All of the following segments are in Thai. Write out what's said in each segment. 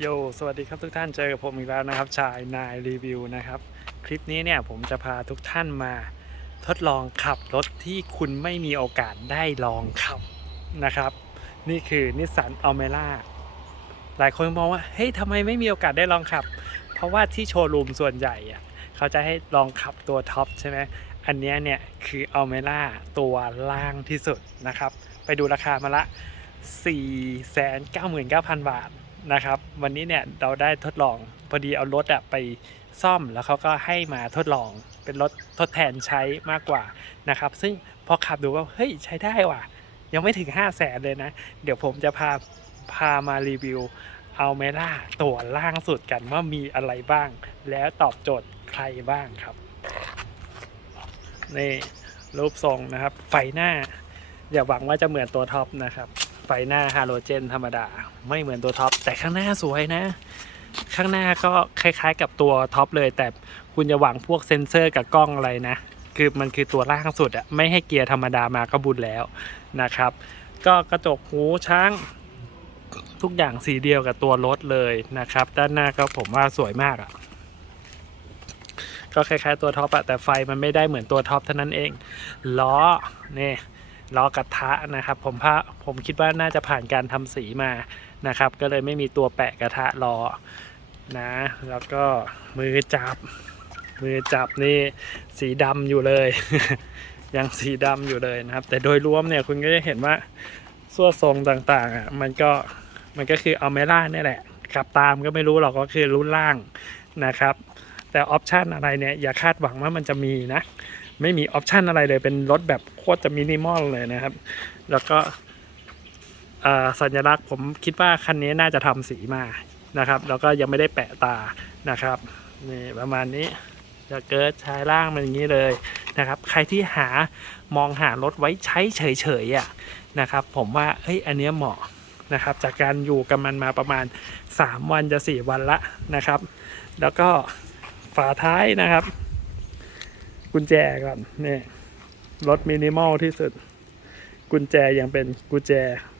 โย สวัสดีครับทุกท่านเจอกับผมอีกแล้วนะครับ ชายนายรีวิวนะครับ คลิปนี้เนี่ยผมจะพาทุกท่านมาทดลองขับรถที่คุณไม่มีโอกาสได้ลองขับนะครับ นี่คือนิสสันอัลเมล่าหลายคนมองว่า เฮ้ยทำไมไม่มีโอกาสได้ลองขับ เพราะว่าที่โชว์รูมส่วนใหญ่อะเขาจะให้ลองขับตัวท็อปใช่ไหมอันนี้เนี่ยคืออัลเมล่าตัวล่างที่สุดนะครับ ไปดูราคามาละ 499,000 บาท นะครับ วันนี้เนี่ยเราได้ทดลองพอดีเอารถอะไปซ่อมแล้วเขาก็ให้มาทดลองเป็นรถทดแทนใช้มากกว่านะครับ ซึ่งพอขับดูก็เฮ้ยใช้ได้ว่ะ ยังไม่ถึง 5 0 0แสนเลยนะ เดี๋ยวผมจะพาพามารีวิวเอาเมล่าตัวล่างสุดกันว่ามีอะไรบ้าง แล้วตอบโจทย์ใครบ้างครับนี่รูปทรงนะครับ ไฟหน้า อย่าหวังว่าจะเหมือนตัวท็อปนะครับ ฟหน้าฮาโลเจนธรรมดา ไม่เหมือนตัวท็อป แต่ข้างหน้าสวยนะ ข้างหน้าก็คล้ายๆกับตัวท็อปเลย แต่คุณอย่าหวังพวกเซ็นเซอร์กับกล้องอะไรนะ คือมันคือตัวล่างสุดอะไม่ให้เกียร์ธรรมดามาก็บุญแล้วนะครับ ก็กระจกหูช้างทุกอย่างสีเดียวกับตัวรถเลยนะครับ ด้านหน้าก็ผมว่าสวยมากอะก็คล้ายๆตัวท็อปอะแต่ไฟมันไม่ได้เหมือนตัวท็อปเท่านั้นเองล้อเนี่ย ล้อกระทะนะครับ ผมพาผมคิดว่าน่าจะผ่านการทำสีมานะครับ ก็เลยไม่มีตัวแปะกระทะล้อนะ แล้วก็มือจับ มือจับนี่สีดำอยู่เลย ยังสีดำอยู่เลยนะครับ แต่โดยรวมเนี่ยคุณก็จะเห็นว่าส่วนทรงต่างๆอะมันก็มันก็คือเอัลเมล่าเนี่ยแหละขับตามก็ไม่รู้หรอกก็คือรุ่นล่างนะครับ แต่ออปชันอะไรเนี่ยอย่าคาดหวังว่ามันจะมีนะ ไม่มีออปชันอะไรเลยเป็นรถแบบโคตรจะมินิมอลเลยนะครับ แล้วก็สัญลักษณ์ผมคิดว่าคันนี้น่าจะทำสีมานะครับ แล้วก็ยังไม่ได้แปะตานะครับนี่ประมาณนี้จะเกิดชายล่างมันอย่างนี้เลยนะครับ ใครที่หามองหารถไว้ใช้เฉยๆอะนะครับ ผมว่าเฮ้ยอันเนี้ยเหมาะนะครับ จากการอยู่กับมันมาประมาณ 3 วันจะ 4 วันละนะครับ แล้วก็ฝาท้ายนะครับ กุญแจก่อนนี่รถมินิมอลที่สุด กุญแจยังเป็นกุญแจ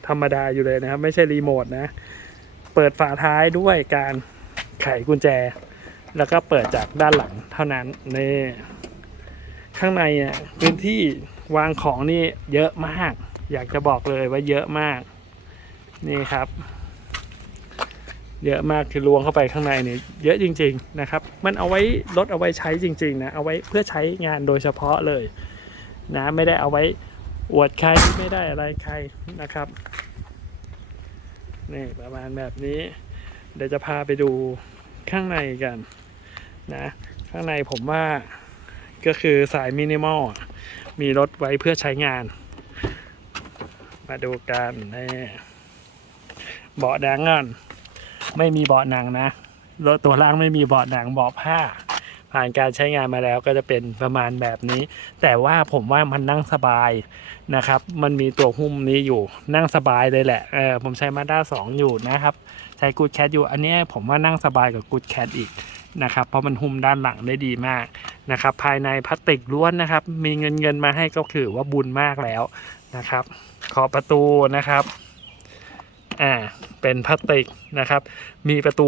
ธรรมดาอยู่เลยนะครับ ไม่ใช่รีโมทนะ เปิดฝาท้ายด้วยการไขกุญแจ แล้วก็เปิดจากด้านหลังเท่านั้นนี่ข้างในเนี่ยพื้นที่วางของนี่เยอะมาก อยากจะบอกเลยว่าเยอะมาก นี่ครับ เยอะมากคือลวงเข้าไปข้างในเนี่ยเยอะจริง ๆนะครับ มันเอาไว้รถเอาไว้ใช้จริงๆนะเอาไว้เพื่อใช้งานโดยเฉพาะเลยนะไม่ได้เอาไว้อวดใครไม่ได้อะไรใครนะครับนี่ประมาณแบบนี้ เดี๋ยวจะพาไปดูข้างในกันนะข้างในผมว่าก็คือสายมินิมอลมีรถไว้เพื่อใช้งาน มาดูกันนี่เบาะแดงก่อน ไม่มีเบาะหนังนะรถตัวล่างไม่มีเบาะหนังเบาะผ้า ผ่านการใช้งานมาแล้วก็จะเป็นประมาณแบบนี้ แต่ว่าผมว่ามันนั่งสบายนะครับ มันมีตัวหุ้มนี้อยู่นั่งสบายเลยแหละเออผมใช้มาด้าสองอยู่นะครับ ใช้กูดแคทอยู่อันนี้ผมว่านั่งสบายกว่ากูดแคทอีกนะครับเพราะมันหุ้มด้านหลังได้ดีมากนะครับภายในพลาสติกล้วนนะครับ มีเงินเงินมาให้ก็คือว่าบุญมากแล้วนะครับ ขอบประตูนะครับ อ่าเป็นพลาสติกนะครับ มีประตู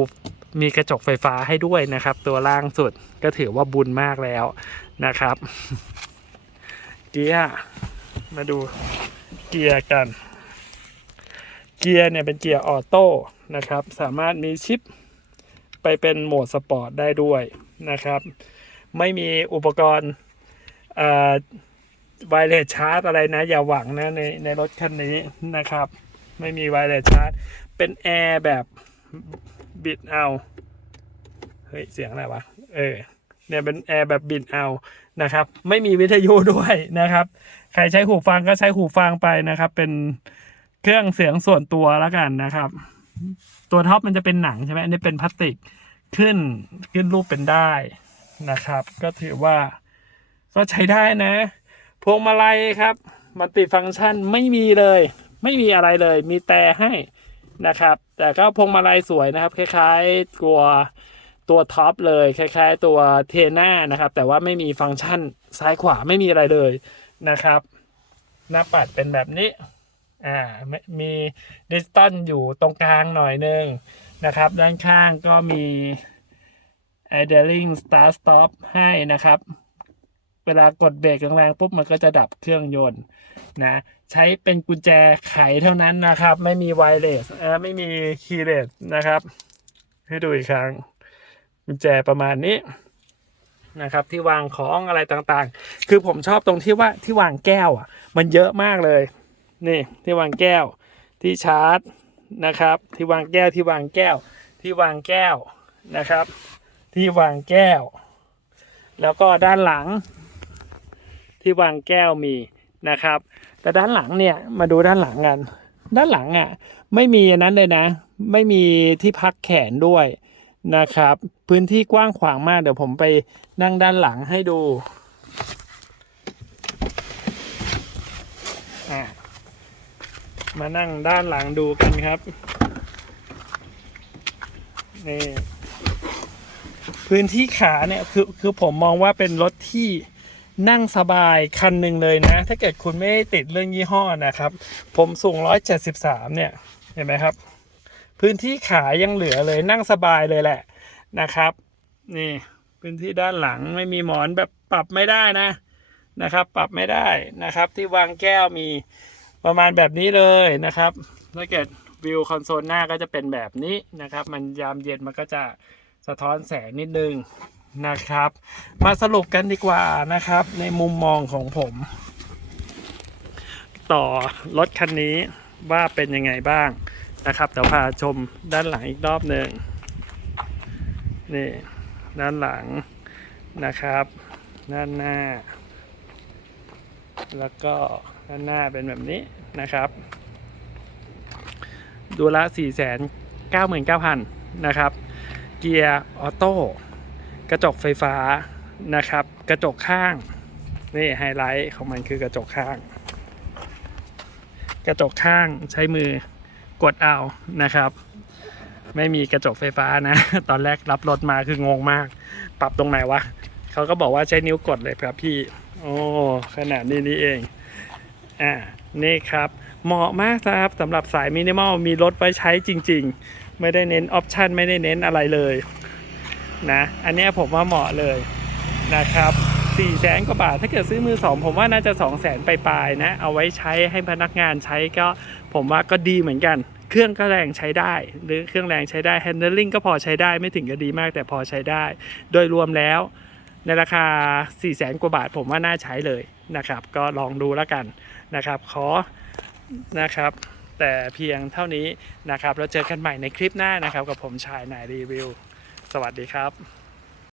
มีกระจกไฟฟ้าให้ด้วยนะครับ ตัวล่างสุดก็ถือว่าบุญมากแล้วนะครับ เกียร์มาดูเกียร์กัน เกียร์เนี่ยเป็นเกียร์ออโต้นะครับ สามารถมีชิปไปเป็นโหมดสปอร์ตได้ด้วยนะครับ ไม่มีอุปกรณ์ไวเลสชาร์จอะไรนะ อย่าหวังนะในในรถคันนี้นะครับ ไม่มีไวเลสชาร์จ เป็นแอร์แบบบิดเอา เฮ้ย เสียงอะไรวะ เออ เนี่ยเป็นแอร์แบบบิดเอานะครับ ไม่มีวิทยุด้วยนะครับ ใครใช้หูฟังก็ใช้หูฟังไปนะครับ เป็นเครื่องเสียงส่วนตัวแล้วกันนะครับ ตัวท็อปมันจะเป็นหนังใช่ไหมอันนี้เป็นพลาสติกขึ้นขึ้นรูปเป็นได้นะครับ ก็ถือว่าก็ใช้ได้นะ พวงมาลัยครับ มัลติฟังก์ชันไม่มีเลย ไม่มีอะไรเลย มีแต่ให้นะครับ แต่ก็พวงมาลัยสวยนะครับ คล้ายๆตัวตัวท็อปเลย คล้าย ๆ ตัวเทน่านะครับ แต่ว่าไม่มีฟังก์ชันซ้ายขวาไม่มีอะไรเลยนะครับ หน้าปัดเป็นแบบนี้อ่ามีดิจิตอลอยู่ตรงกลางหน่อยนึงนะครับ ด้านข้างก็มี idling start stop ให้นะครับ เวลากดเบรกแรงๆปุ๊บมันก็จะดับเครื่องยนต์นะใช้เป็นกุญแจไขเท่านั้นนะครับ ไม่มีไวเลสเออไม่มีคีย์เลสนะครับ ให้ดูอีกครั้ง กุญแจประมาณนี้นะครับที่วางของอะไรต่างๆ คือผมชอบตรงที่ว่าที่วางแก้วอะ มันเยอะมากเลย นี่ที่วางแก้วที่ชาร์จนะครับ ที่วางแก้วที่วางแก้ว ที่วางแก้วนะครับ ที่วางแก้ว แล้วก็ด้านหลัง ที่วางแก้วมีนะครับ แต่ด้านหลังเนี่ยมาดูด้านหลังกัน ด้านหลังอะไม่มีอันนั้นเลยนะ ไม่มีที่พักแขนด้วยนะครับ พื้นที่กว้างขวางมากเดี๋ยวผมไปนั่งด้านหลังให้ดูอะมานั่งด้านหลังดูกันครับนี่พื้นที่ขาเนี่ยคือคือผมมองว่าเป็นรถที่ นั่งสบายคันหนึ่งเลยนะ ถ้าเกิดคุณไม่ติดเรื่องยี่ห้อนะครับ ผมสูง 173 เนี่ย เห็นไหมครับ พื้นที่ขายังเหลือเลยนั่งสบายเลยแหละนะครับ นี่พื้นที่ด้านหลังไม่มีหมอนแบบปรับไม่ได้นะนะครับ ปรับไม่ได้นะครับ ที่วางแก้วมีประมาณแบบนี้เลยนะครับถ้าเกิดวิวคอนโซลหน้าก็จะเป็นแบบนี้นะครับ มันยามเย็นมันก็จะสะท้อนแสงนิดนึง นะครับ มาสรุปกันดีกว่านะครับ ในมุมมองของผม ต่อรถคันนี้ว่าเป็นยังไงบ้างนะครับเดี๋ยวพาชมด้านหลังอีกรอบหนึ่งนี่ด้านหลังนะครับ ด้านหน้า แล้วก็ด้านหน้าเป็นแบบนี้นะครับ ดูละ4 9 9 0 0 0 นะครับ เกียร์ออโต้ กระจกไฟฟ้านะครับ กระจกข้างนี่ไฮไลท์ของมันคือกระจกข้าง กระจกข้างใช้มือกดเอานะครับ ไม่มีกระจกไฟฟ้านะ ตอนแรกรับรถมาคืองงมาก ปรับตรงไหนวะเขาก็บอกว่าใช้นิ้วกดเลยครับพี่ โอ้ขนาดนี้นี่เองอ่านี่ครับ เหมาะมากครับสำหรับสายมินิมอลมีรถไว้ใช้จริง ๆ ไม่ได้เน้นออปชันไม่ได้เน้นอะไรเลย นะ อันนี้ผมว่าเหมาะเลยนะครับ4ี่แสนกว่าบาท ถ้าเกิดซื้อมือสองผมว่าน่าจะ2แสนไปลายๆนะ เอาไว้ใช้ให้พนักงานใช้ก็ผมว่าก็ดีเหมือนกัน เครื่องก็แรงใช้ได้ หรือเครื่องแรงใช้ได้ handling ก็พอใช้ได้ไม่ถึงกับดีมากแต่พอใช้ได้ โดยรวมแล้วในราคา 4 0 0แสนกว่าบาทผมว่าน่าใช้เลยนะครับ ก็ลองดูแล้วกันนะครับ ขอนะครับ แต่เพียงเท่านี้นะครับแล้วเจอกันใหม่ในคลิปหน้านะครับ กับผมชายนายรีวิว สวัสดีครับ